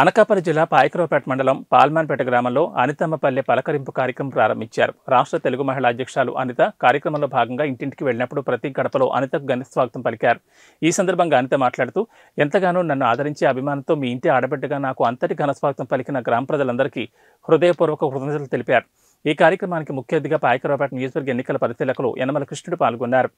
అనకాపల్లి జిల్లా పాయకరావుపేట మండలం పాల్మాన్పేట గ్రామంలో అనితమ్మపల్లె పలకరింపు కార్యక్రమం ప్రారంభించారు. రాష్ట్ర తెలుగు మహిళా అధ్యక్షురాలు అనిత కార్యక్రమంలో భాగంగా ఇంటింటికి వెళ్లినప్పుడు ప్రతి గడపలో అనితకు ఘన స్వాగతం పలికారు. ఈ సందర్భంగా అనిత మాట్లాడుతూ, ఎంతగానో నన్ను ఆదరించే అభిమానంతో మీ ఇంటి ఆడబిడ్డగా నాకు అంతటి ఘన స్వాగతం పలికిన గ్రామ ప్రజలందరికీ హృదయపూర్వక కృతజ్ఞతలు తెలిపారు. ఈ కార్యక్రమానికి ముఖ్య అతిథిగా పాయకరావుపేట నియోజకవర్గ ఎన్నికల పరిశీలకులు యనమల కృష్ణుడు పాల్గొన్నారు.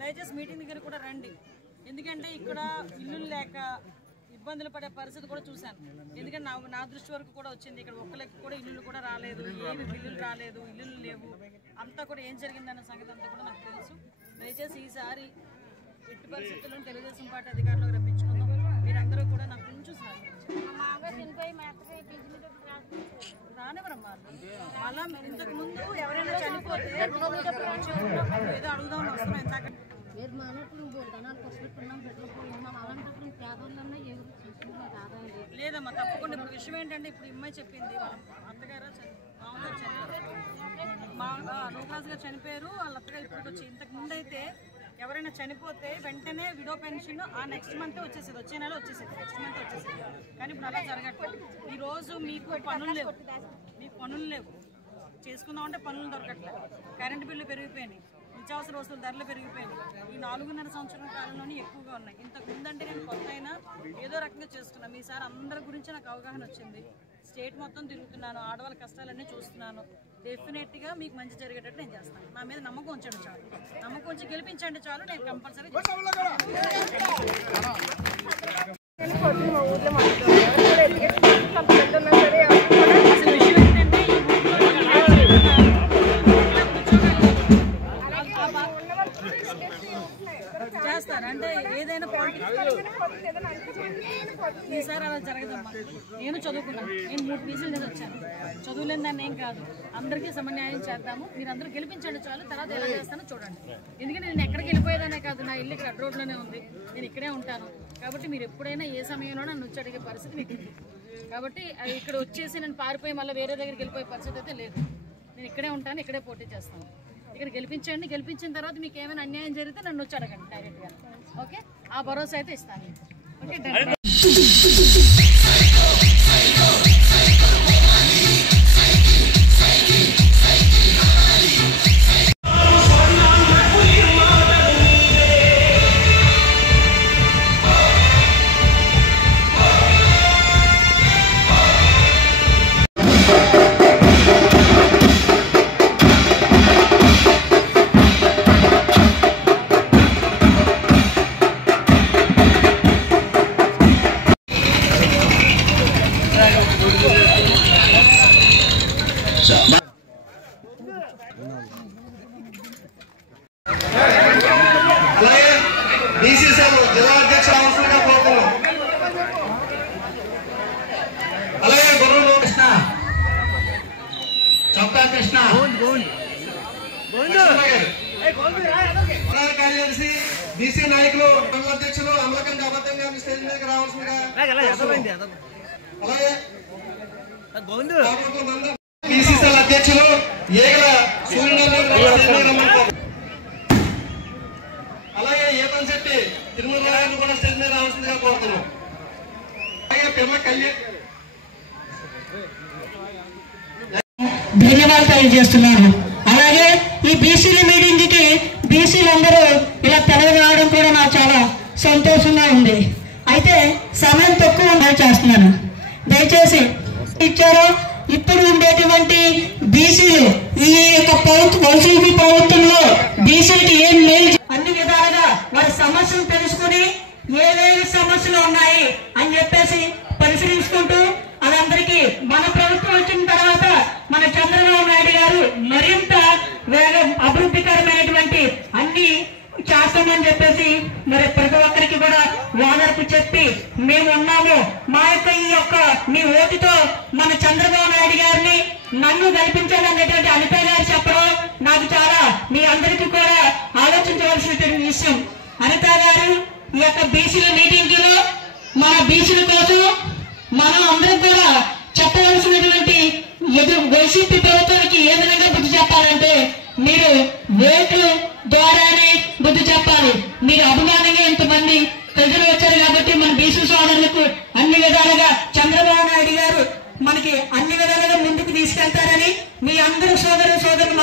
దయచేసి మీటింగ్ దగ్గర కూడా రండి. ఎందుకంటే ఇక్కడ ఇల్లులు లేక ఇబ్బందులు పడే పరిస్థితి కూడా చూశాను. ఎందుకంటే నా దృష్టి వరకు కూడా వచ్చింది. ఇక్కడ ఒక్కరికి కూడా ఇల్లులు కూడా రాలేదు, ఏమి బిల్లులు రాలేదు, ఇల్లులు లేవు, అంతా కూడా ఏం జరిగిందన్న సంగతి అంతా కూడా నాకు తెలుసు. దయచేసి ఈసారి ఎట్టి పరిస్థితుల్లో తెలుగుదేశం పార్టీ అధికారంలోకి రప్పించుకుందాం. మీరందరూ కూడా నాకు కొంచెం రానివ్వరమ్మా. మళ్ళా ఇంతకు ముందు ఎవరైనా చనిపోతే ఏదో అడుగుదామని వస్తున్నాం. ఇంతక లేదమ్మా, తప్పకుండా. ఇప్పుడు విషయం ఏంటంటే, ఇప్పుడు అమ్మాయి చెప్పింది వాళ్ళ అత్తగారు శ్రీనివాస్ గారు చనిపోయారు, వాళ్ళ అత్తగారు ఇప్పటికి వచ్చి. ఇంతకు ముందు అయితే ఎవరైనా చనిపోతే వెంటనే విడో పెన్షన్ ఆ నెక్స్ట్ మంత్ వచ్చేసేది, వచ్చే నెల వచ్చేసేది, నెక్స్ట్ మంత్ వచ్చేసేది. కానీ ఇప్పుడు అలా జరగట్లేదు. ఈరోజు మీకు పనులు లేవు, చేసుకుందామంటే పనులు దొరకట్లేదు, కరెంటు బిల్లు పెరిగిపోయినాయి, నిత్యావసర వస్తువుల ధరలు పెరిగిపోయినాయి. ఈ 4.5 సంవత్సరాల కాలంలోనే ఎక్కువగా ఉన్నాయి. ఇంతకు ముందంటే నేను కొత్త అయినా ఏదో రకంగా చేసుకున్నాను. ఈసారి అందరి గురించి నాకు అవగాహన వచ్చింది. స్టేట్ మొత్తం తిరుగుతున్నాను, ఆడవాళ్ళ కష్టాలన్నీ చూస్తున్నాను. డెఫినెట్గా మీకు మంచి జరిగేటట్టు నేను చేస్తాను. నా మీద నమ్మకం ఉంచండి చాలు, నమ్మకం ఉంచి గెలిపించండి చాలు. నేను కంపల్సరీ చేస్తారు. అంటే ఏదైనా ఈసారి అలా జరగదమ్మా. నేను చదువుకున్నాను, నేను 3 పీజీలు నేను వచ్చాను, చదువులేని దాన్ని ఏం కాదు. అందరికీ సమన్యాయం చేద్దాము, మీరు అందరూ గెలిపించండి చాలు. తర్వాత ఎలా చేస్తానో చూడండి. ఎందుకంటే నేను ఎక్కడికి వెళ్ళిపోయేదానే కాదు, నా ఇల్లు ఇక్కడ రోడ్లోనే ఉంది, నేను ఇక్కడే ఉంటాను. కాబట్టి మీరు ఎప్పుడైనా ఏ సమయంలో నన్ను వచ్చి అడిగే పరిస్థితి మీకు ఉంది. కాబట్టి ఇక్కడ వచ్చేసి నేను పారిపోయి మళ్ళీ వేరే దగ్గరికి వెళ్ళిపోయే పరిస్థితి అయితే లేదు. నేను ఇక్కడే ఉంటాను, ఇక్కడే పోటీ చేస్తాను. ఇక్కడ గెలిపించండి, గెలిపించిన తర్వాత మీకు ఏమైనా అన్యాయం జరిగితే నన్ను వచ్చి అడగండి డైరెక్ట్గా. ఓకే, ఆ భరోసా అయితే ఇస్తాను. ఓకే, అలాగే బీసీసీఎల్ జిల్లా అధ్యక్ష అవసరంగా కోరుతున్నాం. అలాగే గుర్రూరు కృష్ణ, చొక్కా కృష్ణ కార్యదర్శి, బీసీ నాయకులు, మండల అధ్యక్షులు అమలకండి అబద్ధంగా మీ స్టేజ్ మీదకి రావాల్సిందిగా. అలాగే బీసీసీఎల్ అధ్యక్షులు ఏగల సూర్యనారాయణ, అలాగే ఏపన్ శెట్టి తిరుమల కూడా స్టేజ్ మీద రావాల్సిందిగా కోరుతున్నాం. అలాగే పిల్ల కళ్యాణ్ ధన్యవాదాలు తెలియజేస్తున్నాను. అలాగే ఈ బీసీల మీటింగ్ కి బీసీలందరూ ఇలా తెలవి రావడం కూడా నాకు చాలా సంతోషంగా ఉంది. అయితే సమయం తక్కువ చేస్తున్నాను, దయచేసి ఇచ్చారో ఇప్పుడు ఉండేటువంటి బీసీలు ఈ యొక్క వైసీపీ ప్రభుత్వంలో బీసీలకి ఏం మేలు అన్ని విధాలుగా వారి సమస్యలు తెలుసుకుని ఏవేవి సమస్యలు ఉన్నాయి అని చెప్పేసి పరిశీలించుకుంటూ అదందరికీ మన ప్రభుత్వం వచ్చిన తర్వాత మన చంద్రబాబు నాయుడు గారు మరింత వేగం అభివృద్ధికరమైనటువంటి అన్ని చేస్తామని చెప్పేసి మరి ప్రతి ఒక్కరికి కూడా ఓనర్కు చెప్పి మేము ఉన్నాము, మా యొక్క ఈ యొక్క మీ ఓటుతో మన చంద్రబాబు నాయుడు గారిని నన్ను గెలిపించాలనేటువంటి అనిత గారు చెప్పడం నాకు చాలా మీ అందరికీ కూడా ఆలోచించవలసినటువంటి విషయం. అనిత గారు ఈ యొక్క బీసీల మీటింగ్ లో మన బీసీల కోసం మనం అందరం కూడా చెప్పవలసినటువంటి వైసీపీ ప్రభుత్వానికి ఏ విధంగా బుద్ధి చెప్పాలంటే మీరు ఓట్లు ద్వారానే బుద్ధి చెప్పాలి. మీరు అభిమానంగా ఇంతమంది ప్రజలు వచ్చారు కాబట్టి మన బీసీ సోదరులకు అన్ని విధాలుగా చంద్రబాబు నాయుడు గారు మనకి అన్ని విధాలుగా ముందుకు తీసుకెళ్తారని మీ అందరూ సోదరులు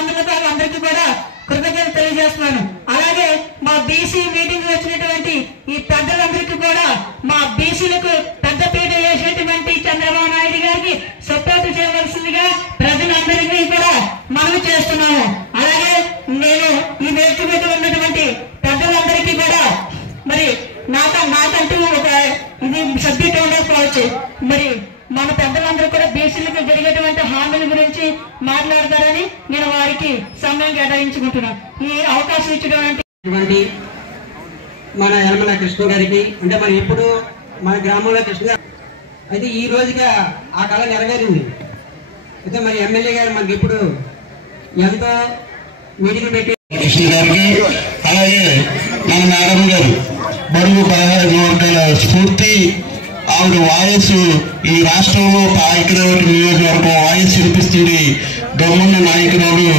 అందరికీ కూడా కృతజ్ఞతలు తెలియజేస్తున్నాను. అలాగే మా బీసీ మీటింగ్ వచ్చినటువంటి ఈ పెద్దలందరికీ కూడా మా బీసీలకు పెద్దపీట వేసినటువంటి చంద్రబాబు నాయుడు గారికి సపోర్ట్ చేయవలసిందిగా ప్రజలందరికీ కూడా మనవి చేస్తున్నాము. అలాగే నేను ఈ వేదిక మీద ఉన్నటువంటి పెద్దలందరికీ కూడా మరి నాకంటూ ఒక ఇది సబ్జెక్ట్ ఉండకపోవచ్చు, మరి మన పెద్దలందరూ కూడా బీసీలకు జరిగేటువంటి హామీల గురించి మాట్లాడతారని నేను వారికి సమయం కేటాయించుకుంటున్నాను. ఈ అవకాశం ఇచ్చినటువంటి మన యనమల కృష్ణ గారికి, అంటే మరి ఇప్పుడు మన గ్రామంలో కృష్ణ అయితే ఈ రోజుగా ఆ కళ నెరవేరింది. అయితే మరి ఎమ్మెల్యే గారు మనకి ఇప్పుడు ఎంతో మీటింగ్ పెట్టి కృష్ణ గారికి, అలాగే మన మేడం గారు బడుగు 16 వర్గాల స్ఫూర్తి, ఆవిడ వాయిస్ ఈ రాష్ట్రంలో పాయకరావు నియోజకవర్గం వాయిస్ వినిపిస్తుంది. దమ్మున్న నాయకురాలు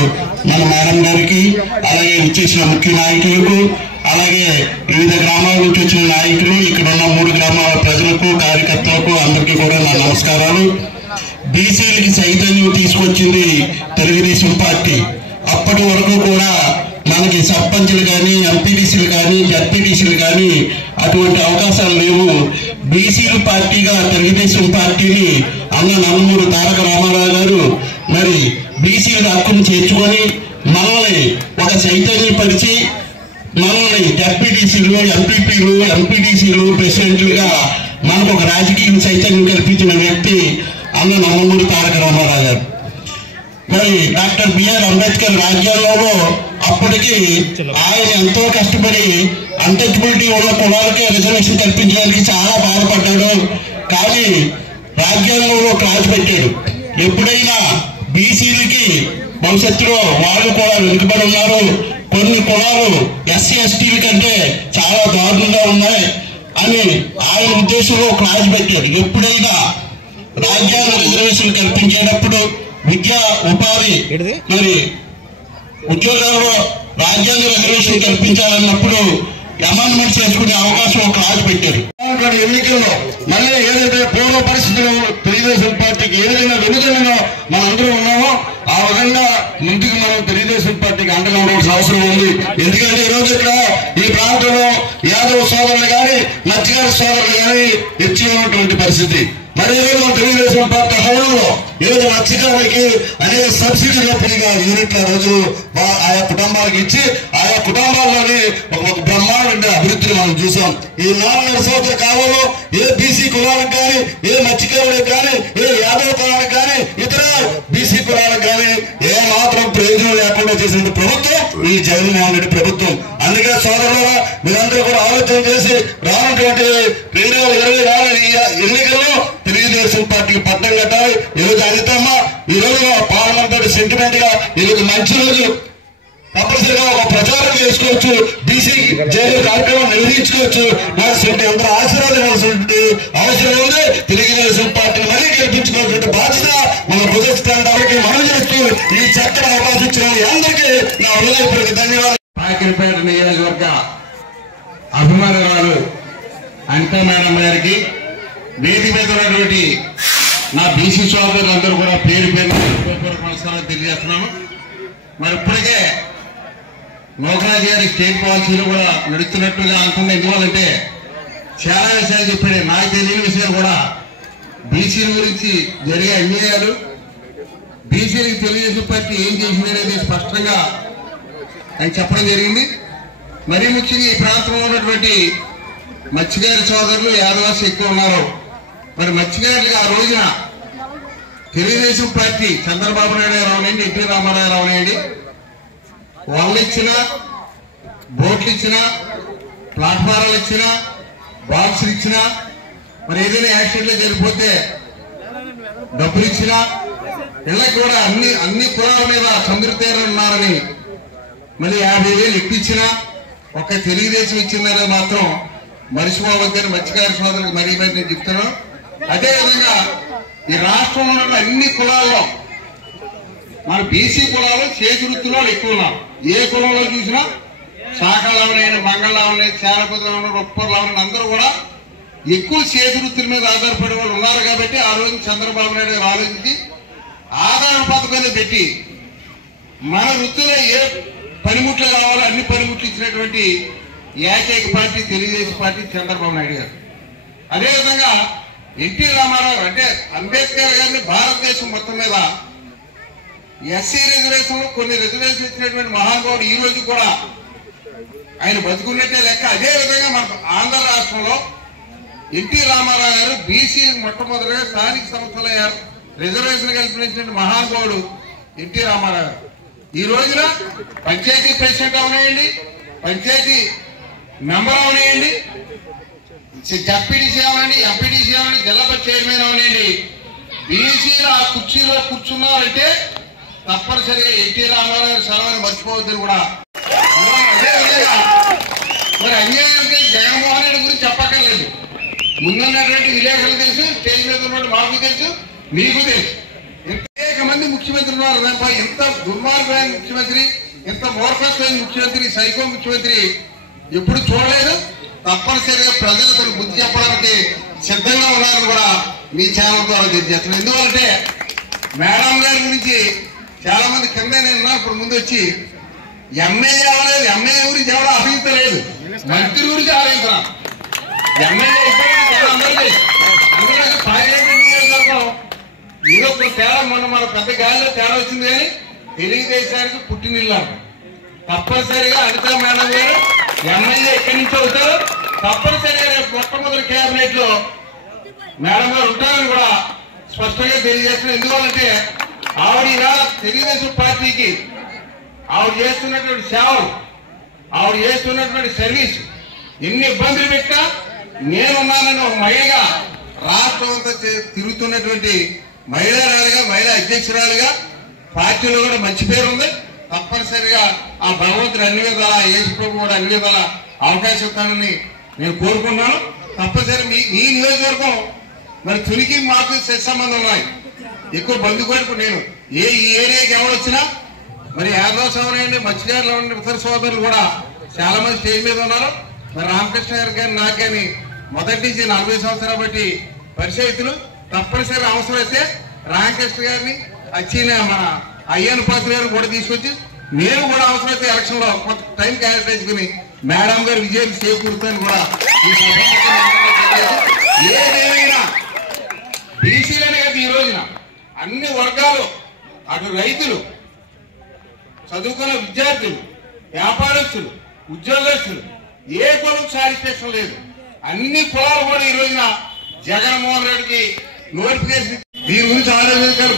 మన మేడం గారికి, అలాగే వచ్చేసిన ముఖ్య నాయకులకు, అలాగే వివిధ గ్రామాల నుంచి వచ్చిన నాయకులు, ఇక్కడ ఉన్న 3 గ్రామాల ప్రజలకు, కార్యకర్తలకు అందరికీ కూడా నా నమస్కారాలు. బీసీలకి చైతన్యం తీసుకొచ్చింది తెలుగుదేశం పార్టీ. అప్పటి వరకు కూడా మనకి సర్పంచ్లు కానీ, ఎంపీటీసీలు కానీ, జడ్పీటీసీలు కానీ అటువంటి అవకాశాలు లేవు. బీసీల పార్టీగా తెలుగుదేశం పార్టీని అన్న నందమూరి తారక రామారావు గారు మరి బీసీల హక్కును చేర్చుకొని మనల్ని ఒక చైతన్యపరిచి మనల్ని జడ్పీటీసీలు, ఎంపీపీలు, ఎంపీటీసీలు, ప్రెసిడెంట్లుగా మనకు ఒక రాజకీయ చైతన్యం కల్పించిన వ్యక్తి అన్న నందమూరి తారక రామారావు గారు. మరి డాక్టర్ బిఆర్ అంబేద్కర్ రాజ్యాంగంలో అప్పటికి ఆయన ఎంతో కష్టపడి అన్టచబిలిటీ ఉన్న కులాలకే రిజర్వేషన్ కల్పించడానికి చాలా బాధపడ్డాడు. కానీ రాజ్యాంగంలో క్లాజ్ పెట్టాడు, ఎప్పుడైనా బీసీలకి భవిష్యత్తులో వాళ్ళు కూడా వెనుకబడి ఉన్నారు, కొన్ని కులాలు ఎస్సీ ఎస్టీల కంటే చాలా దారుణంగా ఉన్నాయి అని ఆయన ఉద్దేశంలో క్లాజ్ పెట్టాడు. ఎప్పుడైనా రాజ్యాంగ రిజర్వేషన్ కల్పించేటప్పుడు విద్యా ఉపాధి మరి ఉద్యోగాల్లో రాజ్యాంగ రిజర్వేషన్ కల్పించాలన్నప్పుడు అమెండ్మెంట్స్ చేసుకునే అవకాశం క్లాజ్ పెట్టారు. ఎన్నికల్లో మళ్ళీ ఏదైతే పూర్వ పరిస్థితుల్లో తెలుగుదేశం పార్టీకి ఏ విధంగా వెనుకలో మనందరూ ఉన్నామో ఆ విధంగా ముందుకు మనం తెలుగుదేశం పార్టీకి అండగా ఉండవలసిన అవసరం ఉంది. ఎందుకంటే ఈరోజు ఇక్కడ ఈ ప్రాంతంలో యాదవ్ సోదరులు కానీ, మత్స్యకార సోదరులు కానీ ಹೆಚ್ಚి ఉన్నటువంటి పరిస్థితి. మరి ఈరోజు తెలుగుదేశం పార్టీ హయాంలో ఈరోజు మత్స్యకారులకి అనేక సబ్సిడీలు ఫ్రీగా యూనిట్ల రోజు ఆయా కుటుంబాలకు ఇచ్చి ఆయా కుటుంబాల్లోని ఒక బ్రహ్మాండ అభివృద్ధిని మనం చూసాం. ఈ 4 సంవత్సరాల కాలంలో ఏ బీసీ కులాలకు కానీ, ఏ మత్స్యకారులకు కానీ, ఏ యాదవ కులాలకు కానీ, ఇతర బీసీ కులాలకు కానీ ఏ మాత్రం ప్రయోజనం లేకుండా చేసిన ప్రభుత్వం ఈ జగన్మోహన్ రెడ్డి ప్రభుత్వం. అందుకే సోదరులారా మీరందరూ కూడా ఆలోచన చేసి రానటువంటి 2024 ఎన్నికల్లో తెలుగుదేశం పార్టీకి పట్టం కట్టాలి. ఈరోజు అనితమ్మ ఈరోజు పార్లమెంటరీ సెంటిమెంట్ గా ఈరోజు మంచి రోజు, తప్పనిసరిగా ఒక ప్రచారం చేసుకోవచ్చు, బీసీ జైలు కార్యక్రమం నిర్వహించుకోవచ్చు. నాకు అందరూ ఆశీర్వాదాల్సినటువంటి అవసరం ఉంది. తెలుగుదేశం పార్టీని మరీ గెలిపించుకోవాల్సిన బాధ్యత మన ప్రజాస్థానానికి మనం చేస్తూ ఈ చక్కని అవకాశం ఇచ్చిన అందరికీ నా హృదయపూర్వక ధన్యవాదాలు. పాకిరిపేట నియోజకవర్గ అభిమానురాలు అనితా మేడం గారికి, వేదిక మీద ఉన్నటువంటి నా బీసీ సోదరులందరూ కూడా పేరు నమస్కారాలు తెలియజేస్తున్నాను. మరి ఇప్పటికే లోకరాజు గారి స్టేట్ పాలసీలు కూడా నడుస్తున్నట్టుగా అనుకున్న, ఎందువల్లంటే చాలా విషయాలు చెప్పాడు. నాకు తెలియని విషయాలు కూడా బీసీల గురించి జరిగే అన్యాయాలు, బీసీలకు తెలుగుదేశం పార్టీ ఏం చేసింది అనేది స్పష్టంగా ఆయన చెప్పడం జరిగింది. మరీ ముఖ్యంగా ఈ ప్రాంతంలో ఉన్నటువంటి మత్స్యకార సోదరులు యాదవాసి ఎక్కువ ఉన్నారు. మరి మత్స్యకారులుగా ఆ రోజున తెలుగుదేశం పార్టీ చంద్రబాబు నాయుడు గారు అవనండి, ఎన్టీ రామారావు గారు అవనండి, వాళ్ళు ఇచ్చినా, బోట్లు ఇచ్చినా, ప్లాట్ఫారాలు ఇచ్చినా, బాక్సులు ఇచ్చినా, మరి ఏదైనా యాక్సిడెంట్లు జరిగిపోతే డబ్బులు ఇచ్చినా, ఇలా కూడా అన్ని కులాల మీద సంతృప్తిగా ఉన్నారని మళ్ళీ 50,000 ఎక్కిచ్చినా ఒక్క తెలుగుదేశం ఇచ్చిందనేది మాత్రం మరిచిపోవద్దని మత్స్యకార సోదరులకు మరీ నేను చెప్తున్నాను. అదేవిధంగా ఈ రాష్ట్రంలో ఉన్న అన్ని కులాల్లో మన బీసీ కులాలు చేతి వృత్తిలో ఎక్కువ ఉన్నారు. ఏ కులంలో చూసినా శాఖలావనైనా, మంగళావనై, శాలపతులు, రొప్పర్లావనైనా అందరూ కూడా ఎక్కువ చేతి వృత్తుల మీద ఆధారపడే వాళ్ళు ఉన్నారు. కాబట్టి ఆ రోజు చంద్రబాబు నాయుడు గారు ఆలోచించి ఆదాయ పథకాన్ని పెట్టి మన వృత్తిలో ఏ పనిముట్లు కావాలో అన్ని పనిముట్లు ఇచ్చినటువంటి ఏకైక పార్టీ తెలుగుదేశం పార్టీ చంద్రబాబు నాయుడు గారు. అదేవిధంగా ఎన్టీ రామారావు అంటే అంబేద్కర్ గారిని భారతదేశం మొత్తం మీద ఎస్సీ రిజర్వేషన్ కొన్ని రిజర్వేషన్ ఇచ్చినటువంటి మహానుభావుడు ఈ రోజు కూడా ఆయన బతుకున్నట్టే లెక్క. అదేవిధంగా మన ఆంధ్ర రాష్ట్రంలో ఎన్టీ రామారావు గారు బీసీలకు మొట్టమొదటిగా స్థానిక సంస్థల రిజర్వేషన్ కల్పించిన మహానుభావుడు ఎన్టీ రామారావు గారు. ఈ రోజున పంచాయతీ ప్రెసిడెంట్ అవనేయండి, పంచాయతీ మెంబర్ అవనేయండి, జడ్పీటీసీ అవనండి, ఎంపీటీసీ అవనండి, జిల్లా చైర్మన్ అవనండి, బీసీలు ఆ కుర్చీలో కూర్చున్నారంటే తప్పనిసరిగా ఎన్టీ రామారావు గారి సెలవుని మర్చిపోవద్దని కూడా. అదేవిధంగా మరి అన్యాయానికి జగన్మోహన్ రెడ్డి గురించి చెప్పక్కర్లేదు. ముందున్నటువంటి విలేకరులు తెలుసు, స్టేజ్ మీద ఉన్నటువంటి మాకు తెలుసు, మీకు తెలుసు. అనేక మంది ముఖ్యమంత్రి ముఖ్యమంత్రి ఉన్నారు. ఇంత దుర్మార్గమైన ముఖ్యమంత్రి, ఇంత మూర్ఖత్వమైన ముఖ్యమంత్రి, సైకో ముఖ్యమంత్రి ఎప్పుడు చూడలేదు. తప్పనిసరిగా ప్రజలకు బుద్ధి చెప్పడానికి సిద్ధంగా ఉన్నారని కూడా మీ ఛానల్ ద్వారా తెలియజేస్తున్నాను. ఎందుకంటే మేడం గారి గురించి చాలా మంది కింద నేను ఇప్పుడు ముందు వచ్చి ఎమ్మెల్యే అవ్వలేదు, ఎమ్మెల్యే గురించి ఎవరో అభివృద్ధలేదు, మంత్రి గురించి ఆలోచించారు. ఎమ్మెల్యే అందరికీ అందులో పార్లమెంట్ నియోజకవర్గం ఏదో ఒక తేడా, మొన్న మన పెద్ద గాలిలో తేడా వచ్చింది. కానీ తెలుగుదేశానికి పుట్టినిల్లారు. తప్పనిసరిగా అనితా మేడం గారు ఎమ్మెల్యే ఎక్కడి నుంచి అవుతారు, తప్పనిసరిగా రేపు మొట్టమొదటి కేబినెట్ లో మేడం గారు ఉంటారని కూడా స్పష్టంగా తెలియజేస్తున్నారు. ఎందుకంటే ఆవిడ ఈవేళ తెలుగుదేశం పార్టీకి ఆవిడ చేస్తున్నటువంటి సేవలు, ఆవిడ చేస్తున్నటువంటి సర్వీస్ ఎన్ని ఇబ్బందులు పెట్టా నేనున్నానని ఒక మహిళగా రాష్ట్రం అంతా తిరుగుతున్నటువంటి మహిళారాలుగా, మహిళా అధ్యక్షురాలుగా పార్టీలో కూడా మంచి పేరు ఉంది. తప్పనిసరిగా ఆ భగవంతుడు అన్ని విధాలా, యేసు ప్రభు కూడా అన్ని విధాలా అవకాశం ఇస్తానని నేను కోరుకున్నాను. తప్పనిసరి మీ నియోజకవర్గం మరి తునికి మాకు సంబంధం ఉన్నాయి. ఎక్కువ బంధుకోవడానికి నేను ఈ ఏరియాకి ఎవరు వచ్చినా మరి యాదవ సోదరులు, మత్స్యకారులు ఉన్న ఇతర సోదరులు కూడా చాలా మంది స్టేజ్ మీద ఉన్నారు. మరి రామకృష్ణ గారు కానీ నాకు కానీ మొదటి నుంచి 40 సంవత్సరాలు బట్టి పరిచయితులు. తప్పనిసరి అవసరం అయితే రామకృష్ణ గారిని వచ్చిన మన అయ్యన్న పాత్ర గారిని కూడా తీసుకొచ్చి నేను కూడా అవసరమైతే ఎలక్షన్ లో కొంత టైం కేటాయించుకుని మేడం గారు విజయం చేకూరుతాను కూడా ఏదేమైనా బీసీలనే కదా ఈ రోజున అన్ని వర్గాలు, అటు రైతులు, చదువుకున్న విద్యార్థులు, వ్యాపారస్తులు, ఉద్యోగస్తులు, ఏ కులం సాటిస్ఫాక్షన్ లేదు. అన్ని కులాలు కూడా ఈ రోజున జగన్మోహన్ రెడ్డికి నోటిఫికేషన్ దీని గురించి ఆలోచించారు.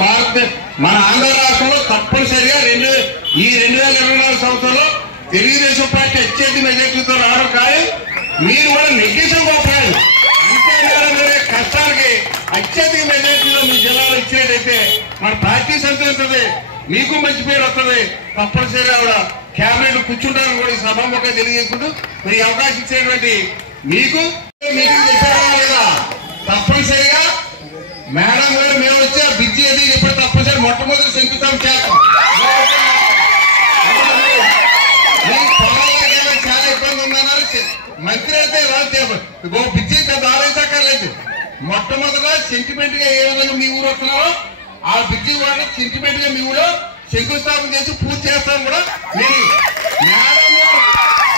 మన ఆంధ్ర రాష్ట్రంలో తప్పనిసరిగా ఈ 2024 సంవత్సరంలో తెలుగుదేశం పార్టీ అత్యధిక మెజార్టీతో రావడం కానీ మీరు కూడా నెగ్గించడం గొప్పలేదు. అంతేకాదు కష్టాలకి అత్యధిక మెజార్టీలో మీ జిల్లాలో ఇచ్చినట్టయితే మన పార్టీ సంతోషిస్తుంది, మీకు మంచి పేరు వస్తుంది. తప్పనిసరిగా ఆవిడ క్యాబినెట్ కూర్చుంటారని కూడా ఈ సభాముఖంగా తెలియజేసుకుంటూ మరి అవకాశం ఇచ్చేటువంటి మీకు మీటింగ్ చేశారా లేదా తప్పనిసరిగా మేడం గారు మేము వచ్చి ఆ బిజీ అది ఇప్పుడు తప్పనిసరి మొట్టమొదటి శంకుస్థాపన చేస్తాం. చాలా ఇబ్బంది ఉందన్నారు మంత్రి అయితే బిజీ పెద్ద ఆలోచించక్కర్లేదు. మొట్టమొదట సెంటిమెంట్ గా ఏ విధంగా మీ ఊరు వస్తున్నారో ఆ బిజీ కూడా సెంటిమెంట్ గా మీ ఊళ్ళో శంకుస్థాపన చేసి పూర్తి చేస్తాను కూడా నేను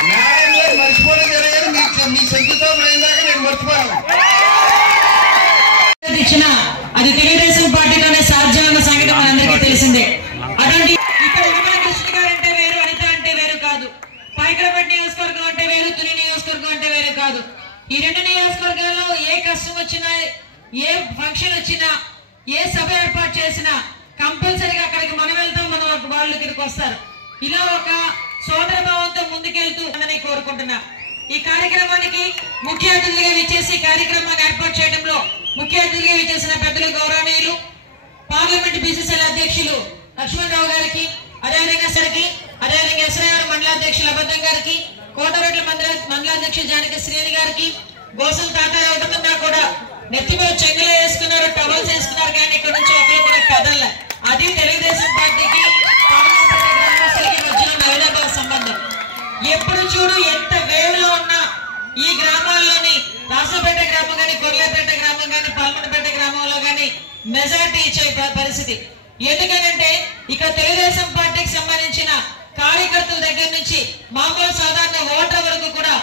మేడం గారు మర్చిపోవడం జరిగారు. మీ శంకుస్థాపన అయిన దాకా నేను మర్చిపోయాను. అది తెలుగుదేశం పార్టీతోనే సాధ్యమైన సంగతి మనందరికీ తెలిసిందే. అటువంటి ఇక్కడ యనమల కృష్ణ గారు అంటే వేరు, అనిత అంటే వేరు కాదు. పైకరపేట నియోజకవర్గం అంటే వేరు, తుని నియోజకవర్గం అంటే వేరు కాదు. ఈ రెండు నియోజకవర్గాల్లో ఏ కష్టం వచ్చినా, ఏ ఫంక్షన్ వచ్చినా, ఏ సభ ఏర్పాటు చేసినా కంపల్సరీగా అక్కడికి మనం వెళ్తాం, మన వాళ్ళు ఇక్కడికి వస్తారు. ఇలా ఒక సోదర భావంతో ముందుకెళ్తూ అని కోరుకుంటున్నా. ఈ కార్యక్రమానికి ముఖ్య అతిథులుగా విచ్చేసి కార్యక్రమాన్ని ఏర్పాటు చేయడంలో ముఖ్య అతిథులుగా విచ్చేసిన పెద్దలు గౌరవనీయులు పార్లమెంట్ బీసీసీఎల్ అధ్యక్షులు లక్ష్మణరావు గారికి, అదేవిధంగా ఎస్ఐఆర్ మండలాధ్యక్షులు అబద్ధం గారికి, కోటరోడ్ల మండలాధ్యక్షులు జానకి శ్రేణి గారికి, గోసల తాతారావు కూడా నెత్తి మీద చెంగులు వేసుకున్నారు, టవల్స్ వేసుకున్నారు, కానీ ఇక్కడ నుంచి ఒకరు కూడా కదలలే. అది తెలుగుదేశం పార్టీకి గ్రామస్తులకి మధ్యలో నవీనాభావ సంబంధం. ఎప్పుడు చూడు ఎంత వేవ్లో ఉన్నా ఈ గ్రామాల్లోని రాసపేట గ్రామం కానీ, కొర్లాపేట గ్రామం కానీ, పాల్మనపేట గ్రామంలో కానీ మెజార్టీ ఇచ్చే పరిస్థితి. ఎందుకనంటే ఇక్కడ తెలుగుదేశం పార్టీకి సంబంధించిన కార్యకర్తల దగ్గర నుంచి మామూలు సాధారణ ఓటర్ వరకు కూడా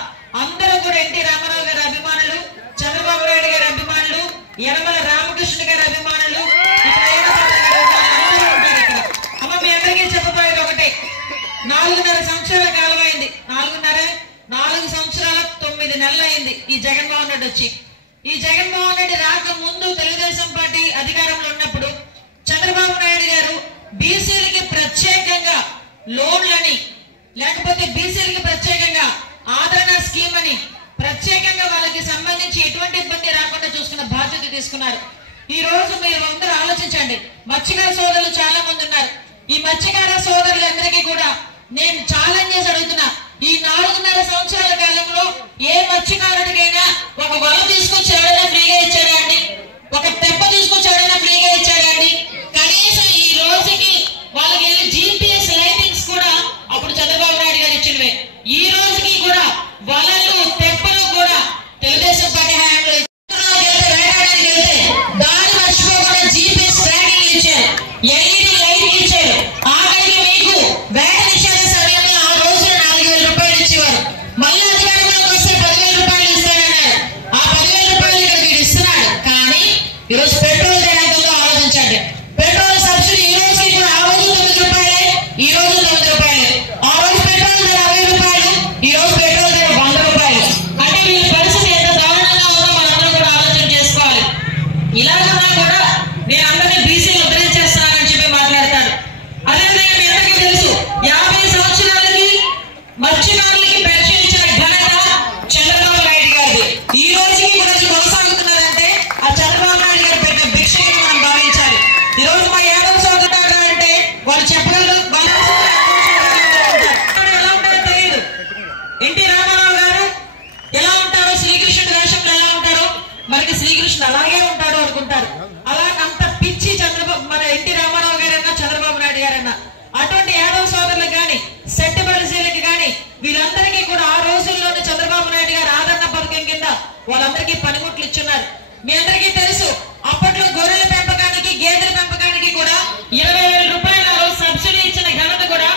అందరూ కూడా ఎన్టీ రామారావు గారి అభిమానులు, చంద్రబాబు నాయుడు గారి అభిమానులు, యనమల రామకృష్ణ గారి అభిమానులు, అమ్మ మీ అందరికీ చెప్పబోయేది ఒకటే. 4.5 సంవత్సరాల కాలం అయింది. 4 సంవత్సరాల 9 నెలలు అయింది ఈ జగన్మోహన్ రెడ్డి వచ్చి. ఈ జగన్మోహన్ రెడ్డి రాక ముందు తెలుగుదేశం పార్టీ అధికారంలో ఉన్నప్పుడు చంద్రబాబు నాయుడు గారు బీసీలకి ప్రత్యేకంగా లోన్లని, లేకపోతే బీసీలకి ప్రత్యేకంగా ఆదరణ స్కీమ్ అని ప్రత్యేకంగా వాళ్ళకి సంబంధించి ఎటువంటి ఇబ్బంది రాకుండా చూసుకున్న బాధ్యత తీసుకున్నారు. ఈ రోజు మీరు అందరూ ఆలోచించండి. మత్స్యకార సోదరులు చాలా మంది ఉన్నారు. ఈ మత్స్యకార సోదరులందరికీ కూడా నేను ఛాలెంజ్ చేసి అడుగుతున్నా, ఈ 4.5 సంవత్సరాల కాలంలో ఏ మత్స్యకారుడికైనా ఒక వల తీసుకొచ్చి ఎవరైనా ఫ్రీగా ఇచ్చారా అండి? ఒక తెప్ప తీసుకొచ్చి ఎవరైనా ఫ్రీగా ఇచ్చారా అండి? కనీసం ఈ రోజుకి చెట్టు బలిసీలకి కానీ వీళ్ళందరికీ కూడా ఆ రోజుల్లోనే చంద్రబాబు నాయుడు గారు ఆదరణ పథకం కింద వాళ్ళందరికీ పనిముట్లు ఇచ్చున్నారు. మీ అందరికీ తెలుసు, అప్పట్లో గొర్రెల పెంపకానికి గేదెల పెంపకానికి కూడా 20,000 రూపాయల సబ్సిడీ ఇచ్చిన ఘనత కూడా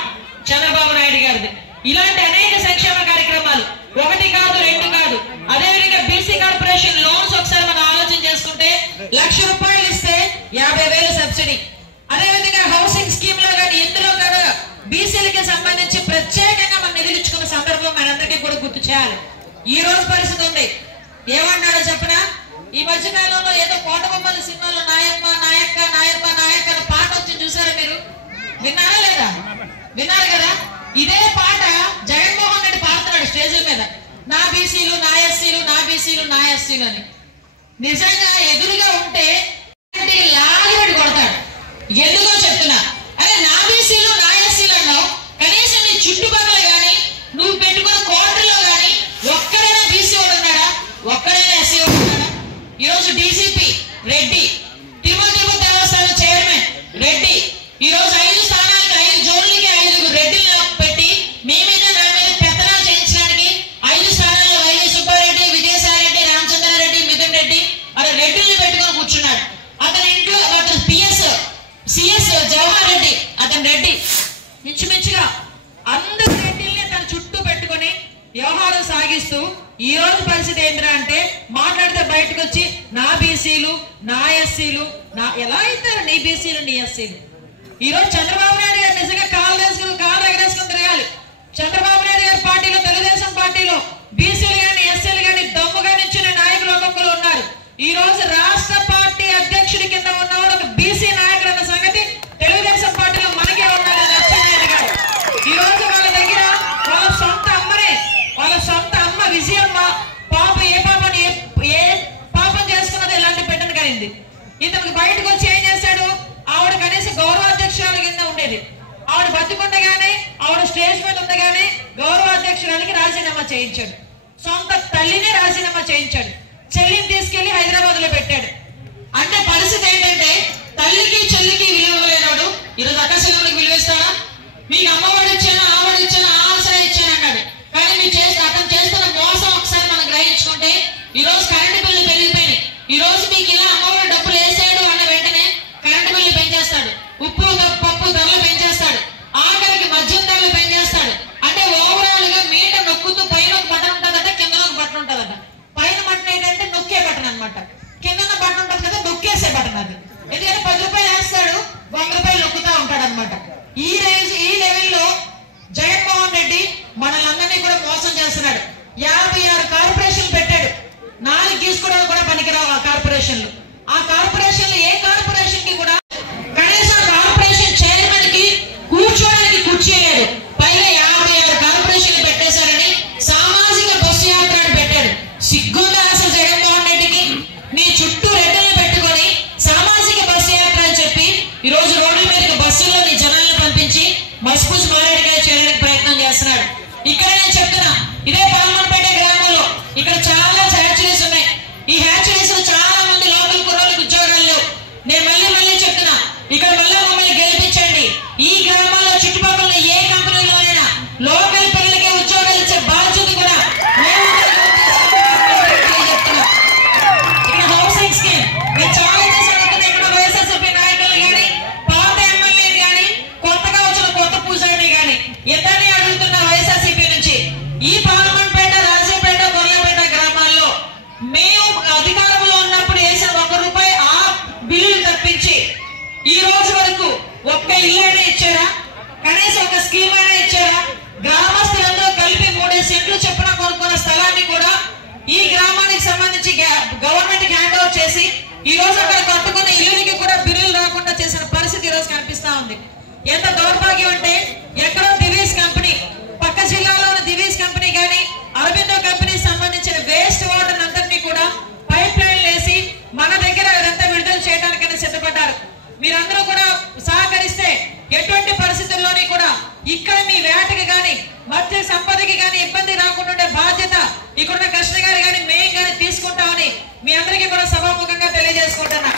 చంద్రబాబు నాయుడు గారిది. ఇలాంటి అనేక సంక్షేమ కార్యక్రమాలు ఒకటి కాదు, రెండు కాదు. అదేవిధంగా బీసీ కార్పొరేషన్ లోన్స్ ఒకసారి మనం ఆలోచన చేసుకుంటే 1,00,000 రూపాయలు ఇస్తే 50,000 సబ్సిడీ. అదేవిధంగా హౌసింగ్ స్కీమ్ లో కానీ ఇందులో కూడా బీసీలకి సంబంధించి ప్రత్యేకంగా మనం నిధులించుకున్న సందర్భం మనందరికీ కూడా గుర్తు చేయాలి. ఈ రోజు పరిస్థితి ఉంది. ఏమన్నాడో చెప్పనా, ఈ మధ్యకాలంలో ఏదో కోటబొమ్మల సినిమాలో నాయమ్మ నాయక్క నాయమ్మ నాయక్క అనే పాట వచ్చింది, చూసారా మీరు? విన్నారా లేదా? విన్నారు కదా. ఇదే పాట జగన్మోహన్ రెడ్డి పాడుతున్నాడు స్టేజ్ మీద, నా బీసీలు నా ఎస్సీలు, నా బీసీలు నా ఎస్సీలు అని. నిజంగా ఎదురుగా ఉంటే లాగిరెడ్డి కొడతాడు. ఎందుకో చెప్తున్నా, అరే నా బీసీలు నా ఎస్సీలు అన్నావు, కనీసం నీ చుట్టుపక్కల గాని నువ్వు పెట్టుకున్న కోటలో గాని ఒక్కడైనా బీసీ వాడు ఉన్నాడా? ఒక్కడైనా ఎస్సీ వాడు ఉన్నాడా? ఈరోజు డీసీపీ రెడ్డి, తిరుపతి దేవస్థానం చైర్మన్ రెడ్డి, ఈ రోజు 5 స్థానాలకి 5 జోన్లకి 5 రెడ్డిలు పెట్టి మీ మీద నా మీద పెత్తనాలు చేయించడానికి 5 స్థానాల్లో వైవి సుబ్బారెడ్డి, విజయసాయిరెడ్డి, రామచంద్రారెడ్డి, మిథున్ రెడ్డి అలా రెడ్డిని పెట్టుకొని కూర్చున్నాడు. అతని ఇంట్లో అతను సిఎస్ జవహర్ రెడ్డి, అతని రెడ్డి. ఇంచుమించుగా అందరు రెడ్డిల్ని తన చుట్టూ పెట్టుకొని వ్యవహారం సాగిస్తూ ఈ రోజు పరిస్థితి ఏంద్రా అంటే, మాట్లాడితే బయటకు వచ్చి నా బీసీలు నా ఎస్సీలు, నా ఎలా అవుతారు నీ బీసీలు నీ ఎస్సీలు? ఈ రోజు చంద్రబాబు నాయుడు గారు నిజంగా కాలు ఎగరేసుకుని తిరగాలి. చంద్రబాబు నాయుడు గారి పార్టీలో, తెలుగుదేశం పార్టీలో బీసీలు గాని ఎస్సీలు గాని దమ్ముగా నిచ్చిన నాయకులు ఒక్కొక్కరు ఉన్నారు. ఈ రోజు రాష్ట్ర పార్టీ అధ్యక్షుడి కింద ఉన్నవాడు ఒక బీసీ నాయకుడు అన్న సంగతి తెలుగుదేశం పార్టీలో మనకే ఉన్నారు. లక్ష్మీనాయుడు గారు ఈ రోజు వాళ్ళ దగ్గర వాళ్ళ సొంత అమ్మ విజయమ్మ పాప ఏ పాపం చేసుకున్నది ఇలాంటి పెట్టను కలిగింది. ఇతనికి బయటకు వచ్చి ఏం చేశాడు, ఆవిడ కనీసం గౌరవాధ్యక్షురాల కింద ఉండేది. ఆవిడ బతుకుండగానే, ఆవిడ స్టేజ్ మీద ఉండగానే గౌరవాధ్యక్షురాలకి రాజీనామా చేయించాడు. సొంత తల్లిని రాజీనామా చేయించాడు. చెల్లిని తీసుకెళ్లి హైదరాబాద్ లో పెట్టాడు. అంటే పరిస్థితి ఏంటంటే, తల్లికి చెల్లికి విలువ లేనాడు ఈరోజు అక్కశిల్లకు విలువిస్తాడా? మీకు అమ్మవాడు ఇచ్చాను, ఆవిడ ఇచ్చాను, ఆశ్రయ ఇచ్చాను అన్నాడు. కానీ అతను చేస్తున్న మోసం ఒకసారి మనం గ్రహించుకుంటే, ఈ రోజు కరెంటు బిల్లు పెరిగిపోయినాయి. ఈ రోజు మీకు ఇలా అమ్మవాడు డబ్బులు వేసాడు అన్న వెంటనే కరెంటు బిల్లు పెంచేస్తాడు, ఉప్పు పప్పు ధరలు పెంచేస్తాడు, ఆఖరికి మద్యం ధరలు పెంచేస్తాడు. అంటే ఓవరాల్ గా మీటర్ నొక్కుతూ పైన ఒక బటన్ ఉంటుందట, కింద ఒక బటన్ ఉంటుందట. పైన బటన్ ఏంటంటే నొక్కే బటన్ అనమాట, కింద బటన్ ఉంటుంది కదా నొక్కేసే బటన్ అది. ఎందుకంటే 10 రూపాయలు వేస్తాడు, 100 రూపాయలు నొక్కుతా ఉంటాడు అనమాట. ఈ లెవెల్లో జగన్మోహన్ రెడ్డి మనలందరినీ కూడా మోసం చేస్తున్నాడు. 56 కార్పొరేషన్లు పెట్టాడు. 4 గీసుకోవడానికి కూడా పనికిరావు ఆ కార్పొరేషన్లు. ఆ కార్పొరేషన్లు ఏ కార్పొరేషన్ కి కూడా కనీసం కార్పొరేషన్ చైర్మన్ కి కూర్చోడానికి కుర్చీ లేదు. పైగా 56 కార్పొరేషన్లు పెట్టేశారని సామాజిక బస్సు యాత్రను పెట్టాడు. సిగ్గుందా అసలు జగన్మోహన్ రెడ్డికి? నీ చుట్టూ రెడ్డిని పెట్టుకొని సామాజిక బస్సు యాత్ర అని చెప్పి ఈ రోజు రోడ్ల మీదకి బస్సుల్లో నీ జనాలను పంపించి మస్పూస్ మారేడుకాయ చేయడానికి ప్రయత్నం చేస్తున్నాడు. ఇక్కడ నేను చెప్తున్నా, ఇదే పాల్మన్పేట గ్రామంలో ఇక్కడ చాలా హ్యాచరీస్ ఉన్నాయి. ఈ హ్యాచరీస్ లో చాలా మంది లోకల్ కుర్రోళ్ళకి ఉద్యోగాలు లేవు. నేను మళ్ళీ చెప్తున్నా, ఇక్కడ మళ్ళీ మమ్మల్ని గెలిపించండి. ఈ గ్రామాల్లో చుట్టుపక్కల ఏ కంపెనీలోనైనా లోకల్ పిల్లలకి ఉద్యోగాలు ఇచ్చే బాధ్యత కూడా ఇక్కడ హౌసింగ్ స్కీమ్ మీరు చాలా ఇక్కడ వైఎస్ఆర్సీపీ నాయకులు కానీ, పాత ఎమ్మెల్యేలు కానీ, కొత్తగా వచ్చిన కొత్త పూజారిని కానీ ఇద్దరిని అడుగుతున్న వైఎస్ఆర్సీపీ నుంచి, ఈ పార్లమెంట్పేట, రాజంపేట, గొర్రెపేట గ్రామాల్లో మేము అధికారంలో ఉన్నప్పుడు వేసిన 1 రూపాయి ఆ బిల్లులు తప్పించి ఈ రోజు వరకు ఒక్క ఇల్లు అయినా ఇచ్చారా? కనీసం ఒక స్కీమ్ అయినా ఇచ్చారా? గ్రామస్తులందరూ కలిపి 3 సెంట్లు చొప్పున కొనుక్కున్న స్థలాన్ని కూడా ఈ గ్రామానికి సంబంధించి గవర్నమెంట్ కి హ్యాండ్ ఓవర్ చేసి ఈ రోజు అక్కడ కట్టుకున్న ఇల్లుకి కూడా బిల్లులు రాకుండా చేసిన పరిస్థితి ఈ రోజు కనిపిస్తా ఉంది. ఎంత దౌర్భాగ్యం అంటే, ఎక్కడో దివీస్ కంపెనీ, పక్క జిల్లాలోని దివీస్ కంపెనీ కానీ, అరబిందో కంపెనీకి సంబంధించిన వేస్ట్ వాటర్ అంతటినీ కూడా పైప్ లైన్ వేసి మన దగ్గర అదంతా విడుదల చేయడానికైనా సిద్ధపడ్డారు. మీరందరూ కూడా సహకరిస్తే ఎటువంటి పరిస్థితుల్లోని కూడా ఇక్కడ మీ వేటకి కానీ, మత్స్య సంపదకి కానీ ఇబ్బంది రాకుండా ఉండే బాధ్యత ఇక్కడున్న కృష్ణ గారు కానీ మేము కానీ తీసుకుంటామని మీ అందరికీ కూడా సభాముఖంగా తెలియజేసుకుంటున్నా.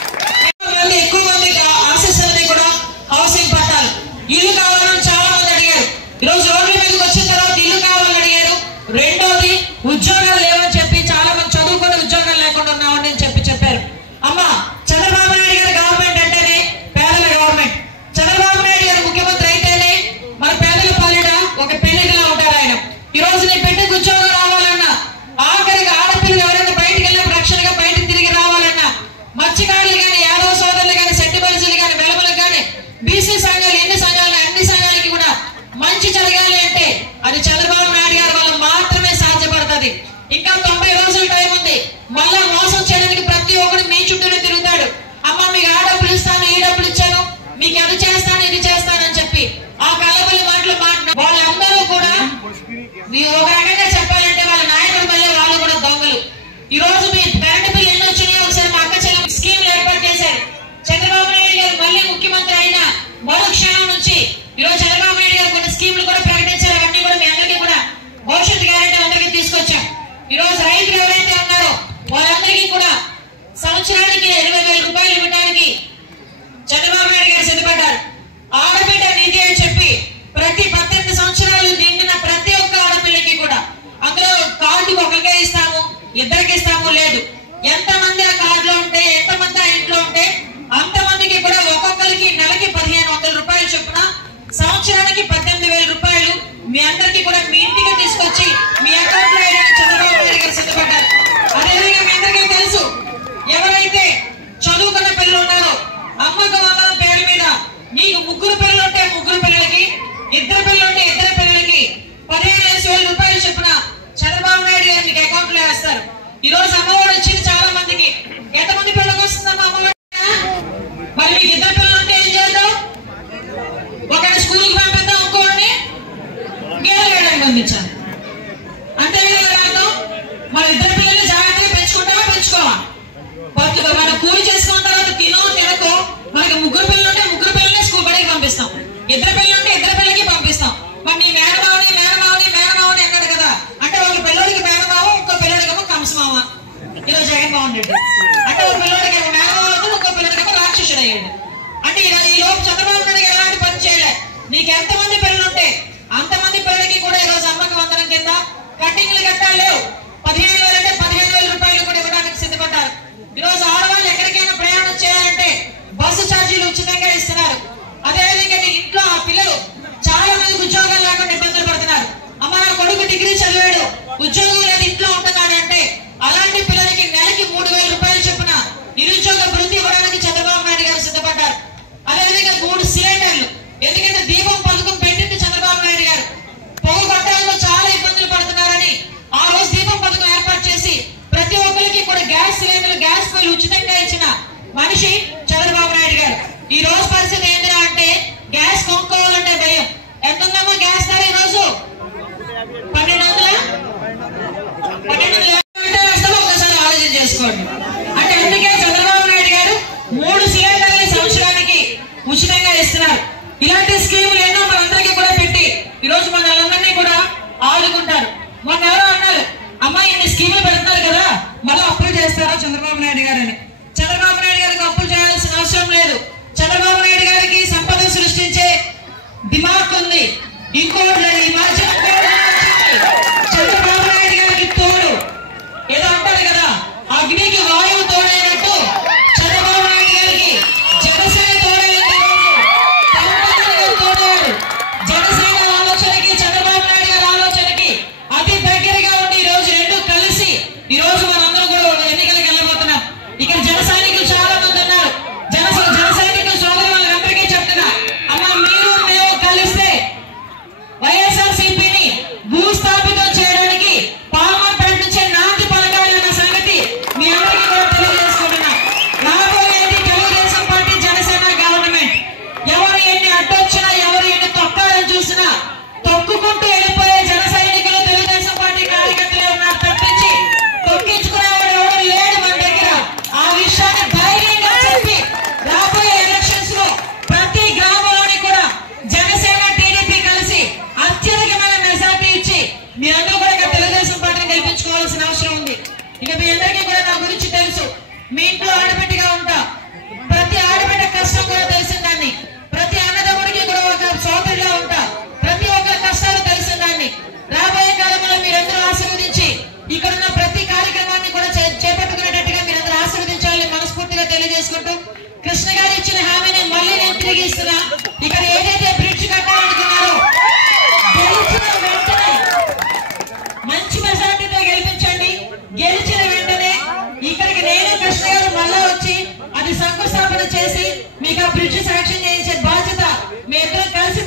ఎక్కువ మంది ఆశిస్తున్నది కూడా హౌసింగ్ పట్టాలు, ఇల్లు కావాలని చాలా మంది అడిగారు. ఈరోజు రోడ్ల మీద మందికి ఉద్యోగం రావాలన్నా, ఆఖరికి ఆడపిల్లలు ఎవరైనా బయటికి వెళ్ళినప్పుడు రక్షణగా బయటకు తిరిగి రావాలన్నా, మత్స్యకారులు కానీ, యాదవ సోదరులు కానీ, శెట్టి బలిసీలు కానీ, వెలమలు కానీ, బీసీ సంఘాలు ఎన్ని సంఘాలు అన్ని సంఘాలకి కూడా మంచి జరగాలి అంటే అది చంద్రబాబు నాయుడు గారి వల్ల మాత్రమే సాధ్యపడుతుంది. ఇంకా 90 రోజుల టైం ఉంది. మళ్ళా మోసం చేయడానికి ప్రతి ఒక్కరు మీ చుట్టూనే తిరుగుతాడు. అమ్మ మీకు ఆ డబ్బులు ఇస్తాను, ఈ డబ్బులు ఇచ్చాను, మీకు అది చేస్తాను, ఇది చేస్తానని చెప్పి ఆ కలబలి మాటలు వాళ్ళందరూ కూడా ఒక రకంగా చెప్పాలంటే వాళ్ళ నాయకుడు మళ్ళీ వాళ్ళు కూడా దొంగలు. ఈ రోజు మీ కరెంటు బిల్లు ఎన్ని వచ్చినాయో ఒకసారి మా అక్క చెల్లెలు స్కీమ్లు ఏర్పాటు చేశారు. చంద్రబాబు నాయుడు గారు మళ్ళీ ముఖ్యమంత్రి అయిన మరో క్షణం నుంచి ఈరోజు చంద్రబాబు నాయుడు గారు కొన్ని స్కీమ్లు కూడా ప్రకటించారు. అవన్నీ కూడా మీ అందరికీ కూడా భవిష్యత్ గ్యారెంటీ అందరికీ తీసుకొచ్చాం. ఈ రోజు రైతులు ఎవరైతే ఉన్నారో వాళ్ళందరికీ కూడా సంవత్సరానికి 20,000 రూపాయలు ఇవ్వడానికి చంద్రబాబు నాయుడు గారు సిద్ధపడ్డారు. ఆడబిడ్డ నిధి అని చెప్పి ప్రతి 18 సంవత్సరాలు నిండిన ప్రతి ఒక్క ఆడపిల్లకి కూడా అందులో కార్డుకి ఒకరికే ఇస్తాము, ఇద్దరికి ఇస్తాము లేదు. ఎంతమంది ఆ కార్డులో ఉంటే, ఎంతమంది ఆ ఇంట్లో ఉంటే అంతమందికి కూడా ఒక్కొక్కరికి నెలకి 1,500 రూపాయలు చొప్పున సంవత్సరానికి 18,000 రూపాయలు మీ అందరికీ కూడా మీ ఇంటికి తీసుకొచ్చి మీ అకౌంట్ లో వేయడానికి చంద్రబాబు నాయుడు గారు సిద్ధపడ్డారు. అదేవిధంగా మీ అందరికీ తెలుసు, ఎవరైతే చదువుకున్న పిల్లలు ఉన్నారో అమ్మకు వందనం పేరు మీద మీకు 3 పిల్లలు ఉంటే 3 పిల్లలకి, 2 పిల్లలు ఉంటే 2 పిల్లలకి 15,000 రూపాయలు చొప్పున చంద్రబాబు నాయుడు గారు మీకు అకౌంట్ లో వేస్తారు. ఈ రోజు అమ్మఒడి వచ్చింది చాలా మందికి. ఎంతమంది పిల్లలకు వస్తుందమ్మా అమ్మఒడి? మరి మీకు 2 పిల్లలు ఉంటే ఏం చేద్దాం? ఒకటి స్కూల్కి పంపిద్దాం, ఇంకోటి గేదెలు వేయడానికి పంపించాలి. అంతే కదా అర్థం? మన 2 పిల్లల్ని జాగ్రత్తగా పెంచుకుంటామా, పెంచుకోవా? మనం కూలి చేసుకున్న తర్వాత తినకో మనకి 3 పిల్లలు ఉంటే 3 పిల్లల్ని స్కూల్ బడికి పంపిస్తాం, 2 పిల్లలు ఉంటే 2 పిల్లలకి పంపిస్తాం. మరి నీ మేనమావని అన్నాడు కదా, అంటే ఒక పిల్లడికి మేనమావ, ఇంకో పిల్లడికేమో కంసమావ. ఈరోజు జగన్మోహన్ రెడ్డి అంటే ఒక పిల్లడికేమో మేనమావ అవుతుంది, ఇంకో పిల్లడికేమో రాక్షసుడు అయ్యాడు. అంటే ఈ లోపు చంద్రబాబు నాయుడు ఎలాంటి పని చేయలే. నీకు ఎంతమంది పిల్లలు ఉంటే అంతమంది పిల్లలకి కూడా ఈ రోజు అమ్మకి వందనం కింద కట్టింగ్లు కట్టాలి లేవు. 15,000 అంటే 15,000 రూపాయలు కూడా ఇవ్వడానికి సిద్ధపడ్డారు. ఈ రోజు ఆడవాళ్ళు ఎక్కడికైనా ప్రయాణం చేయాలంటే బస్సు ఛార్జీలు ఉచితంగా ఇస్తున్నారు. అదేవిధంగా ఇంట్లో ఆ పిల్లలు చాలా మందికి ఉద్యోగాలు లేకుండా ఇబ్బందులు పడుతున్నారు. అమ్మ నా కొడుకు డిగ్రీ చదివాడు, ఉద్యోగం లేదు, ఇంట్లో ఉంటున్నాడు అంటే అలాంటి పిల్లలకి నెలకి 3,000 రూపాయలు చొప్పున నిరుద్యోగ వృత్తి ఇవ్వడానికి చంద్రబాబు నాయుడు గారు సిద్ధపడ్డారు. అదేవిధంగా 3 సిలిండర్లు, ఎందుకంటే దీపం పథకం పెట్టింది చంద్రబాబు నాయుడు గారు. పొగ కొట్టాలలో చాలా ఇబ్బందులు పడుతున్నారని ఆ రోజు దీపం పథకం ఏర్పాటు చేసి ప్రతి ఒక్కరికి కూడా గ్యాస్ సిలిండర్లు, గ్యాస్ పొయ్యిలు ఉచితంగా ఇచ్చిన మనిషి చంద్రబాబు నాయుడు గారు. ఈ రోజు పరిస్థితి ఏంటంటే అంటే గ్యాస్ కొనుక్కోవాలంటే భయం. ఎంత ఉందమ్మా గ్యాస్ ధర ఈ రోజు? 1,200 ఒకసారి ఆలోచన చేసుకోండి. అంటే అందుకే చంద్రబాబు నాయుడు గారు 3 సిలిండర్లు సంవత్సరానికి ఉచితంగా ఇస్తున్నారు. ఇలాంటి స్కీములు ఎన్నో మనందరికీ కూడా పెట్టి ఈ రోజు మనల్ని కూడా ఆదుకుంటారు. మొన్న ఎవరో అన్నారు, అమ్మా ఇన్ని స్కీములు పెడుతున్నారు కదా మళ్ళీ అప్పులు చేస్తారా చంద్రబాబు నాయుడు గారు అని. చంద్రబాబు నాయుడు గారికి అప్పులు చేయాల్సిన అవసరం లేదు. చంద్రబాబు నాయుడు గారికి సంపద సృష్టించే దిమాగ్ ఉంది. ఇంకోటి ఈ మధ్య చంద్రబాబు నాయుడు గారికి తోడు ఏదో అంటారు కదా, అగ్నికి వాయువు తోడైనట్టు చంద్రబాబు నాయుడు గారికి జనసేన తోడైనట్టు తోడయ్యాడు. జనసేన ఆలోచనకి చంద్రబాబు నాయుడు గారి ఆలోచనకి అతి దగ్గరగా ఉండి ఈ రోజు 2 కలిసి ఈ రోజు మనందరం కూడా ఎన్నికలకు వెళ్ళబోతున్నాం. ఇక్కడ జన సైనికులు చాలా మంది ఉన్నారు. జన సైనికులు సోదరు వాళ్ళందరికీ చెప్తున్నా, అమ్మ మీరు మేము కలిస్తే వైఎస్ఆర్సీపీని భూస్థాపితం చేయడానికి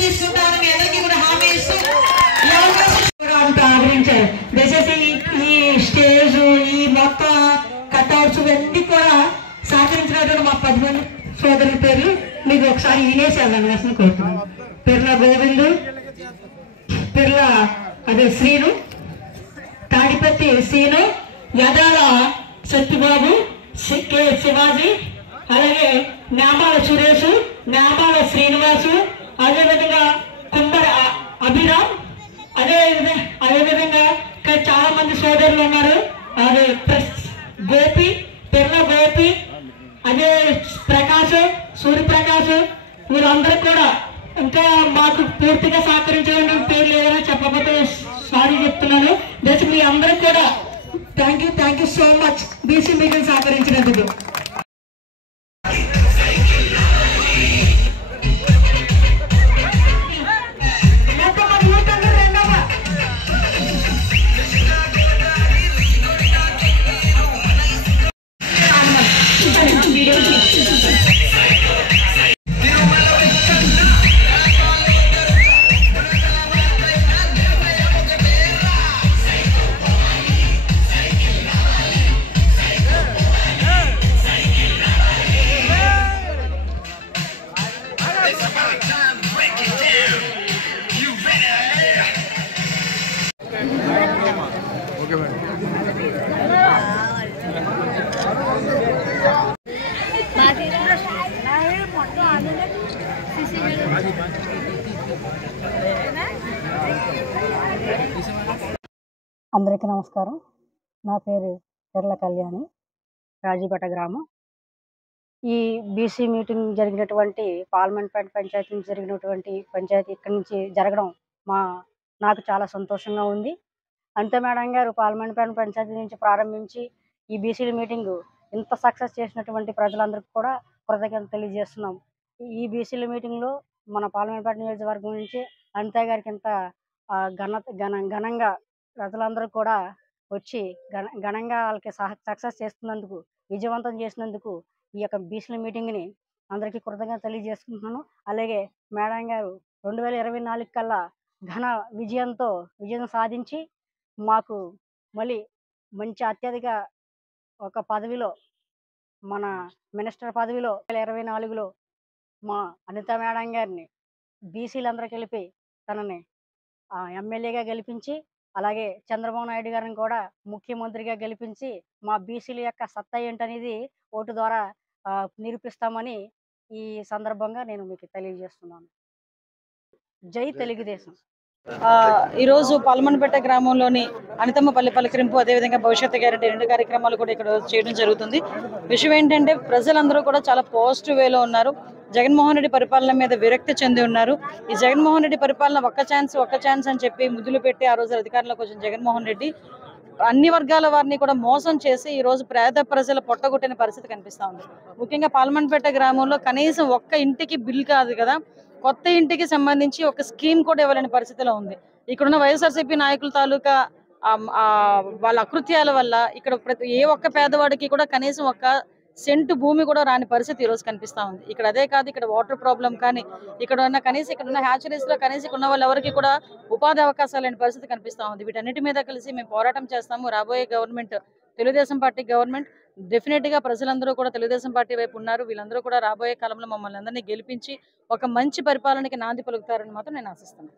తీసుకుంటామని మీ అందరికీ కూడా హామీ ఇస్తూ ఈ అవకాశం అంత ఆదరించారు. దయచేసి ఈ స్టేజ్, ఈ మొత్తం కట్అవుట్స్ ఇవన్నీ కూడా సహకరించినటువంటి మా 10 మంది సోదరుల పేర్లు మీకు ఒకసారి వినేసి వెళ్ళాలని కోరుతున్నాను. పిర్ల గోవిందు, పిర్ల శ్రీను, తాడిపత్తి శ్రీను, యదాల సత్యబాబు, కె శివాజీ, అలాగే నామాల సురేష్, నామాల శ్రీనివాసు, అదేవిధంగా కుందర అభిరామ్, అదేవిధంగా ఇక్కడ చాలా మంది సోదరులు ఉన్నారు. అదే గోపి, పిర్ల గోపి, అదే ప్రకాష్, సూర్యప్రకాష్, వీళ్ళందరూ కూడా ఇంకా మాకు పూర్తిగా సహకరించే పేర్లు ఏదైనా చెప్పకపోతే సారీ చెప్తున్నాను. దయచేసి మీ అందరూ కూడా thank you so much BC meeting సహకరించినందుకు. అందరికీ నమస్కారం. నా పేరు పిర్ల కళ్యాణి, రాజీపేట గ్రామం. ఈ బీసీ మీటింగ్ జరిగినటువంటి పార్లమెంట్ పంచాయతీ నుంచి జరిగినటువంటి పంచాయతీ ఇక్కడి నుంచి జరగడం నాకు చాలా సంతోషంగా ఉంది. అంతే మేడం గారు పార్లమెంట్ పంచాయతీ నుంచి ప్రారంభించి ఈ బీసీ మీటింగు ఇంత సక్సెస్ చేసినటువంటి ప్రజలందరికీ కూడా కృతజ్ఞతలు తెలియజేస్తున్నాం. ఈ బీసీల మీటింగ్లో మన పార్లమెంట్ నియోజకవర్గం నుంచి అనిత గారికి ఇంత ఘనంగా ప్రజలందరూ కూడా వచ్చి ఘనంగా వాళ్ళకి సక్సెస్ చేస్తున్నందుకు, విజయవంతం చేసినందుకు ఈ యొక్క బీసీల మీటింగ్ని అందరికీ కృతజ్ఞత తెలియజేసుకుంటున్నాను. అలాగే మేడం గారు 2024 కల్లా విజయం సాధించి మాకు మళ్ళీ మంచి అత్యధిక ఒక పదవిలో, మన మినిస్టర్ పదవిలో 2024లో మా అనిత మేడం గారిని బీసీలందరూ కలిపి తనని ఎమ్మెల్యేగా గెలిపించి, అలాగే చంద్రబాబు నాయుడు గారిని కూడా ముఖ్యమంత్రిగా గెలిపించి మా బీసీల యొక్క సత్తా ఏంటనేది ఓటు ద్వారా నిరూపిస్తామని ఈ సందర్భంగా నేను మీకు తెలియజేస్తున్నాను. జై తెలుగుదేశం. ఈరోజు పాల్మన్పేట గ్రామంలోని అనితమ్మ పల్లె పలకరింపు, అదేవిధంగా భవిష్యత్తు గ్యారెంటీ 2 కార్యక్రమాలు కూడా ఇక్కడ చేయడం జరుగుతుంది. విషయం ఏంటంటే ప్రజలందరూ కూడా చాలా పాజిటివ్ వేలో ఉన్నారు. జగన్మోహన్ రెడ్డి పరిపాలన మీద విరక్తి చెంది ఉన్నారు. ఈ జగన్మోహన్ రెడ్డి పరిపాలన ఒక్క ఛాన్స్ అని చెప్పి ముద్దులు పెట్టి ఆ రోజు అధికారంలోకి వచ్చిన జగన్మోహన్ రెడ్డి అన్ని వర్గాల వారిని కూడా మోసం చేసి ఈ రోజు పేద ప్రజల పొట్టగొట్టిన పరిస్థితి కనిపిస్తూ ఉంది. ముఖ్యంగా పాల్మన్పేట గ్రామంలో కనీసం ఒక్క ఇంటికి బిల్ కాదు కదా, కొత్త ఇంటికి సంబంధించి ఒక స్కీమ్ కూడా ఇవ్వలేని పరిస్థితిలో ఉంది. ఇక్కడున్న వైఎస్ఆర్సీపీ నాయకుల తాలూకా వాళ్ళ అకృత్యాల వల్ల ఇక్కడ ఏ ఒక్క పేదవాడికి కూడా కనీసం ఒక్క సెంటు భూమి కూడా రాని పరిస్థితి ఈ రోజు కనిపిస్తా ఉంది. ఇక్కడ అదే కాదు, ఇక్కడ వాటర్ ప్రాబ్లం కానీ, ఇక్కడ ఉన్న హ్యాచరీస్ లో కనీసం ఇక్కడ ఉన్న వాళ్ళు ఎవరికి కూడా ఉపాధి అవకాశాలు లేని పరిస్థితి కనిపిస్తా ఉంది. వీటన్నిటి మీద కలిసి మేము పోరాటం చేస్తాము. రాబోయే government, Telugu Desam party government, definite గా ప్రజలందరూ కూడా తెలుగుదేశం పార్టీ వైపు ఉన్నారు. వీళ్ళందరూ కూడా రాబోయే కాలంలో మమ్మల్ని అందరినీ గెలిపించి ఒక మంచి పరిపాలనకి నాంది పలుకుతారని మాత్రం నేను ఆశిస్తున్నాను.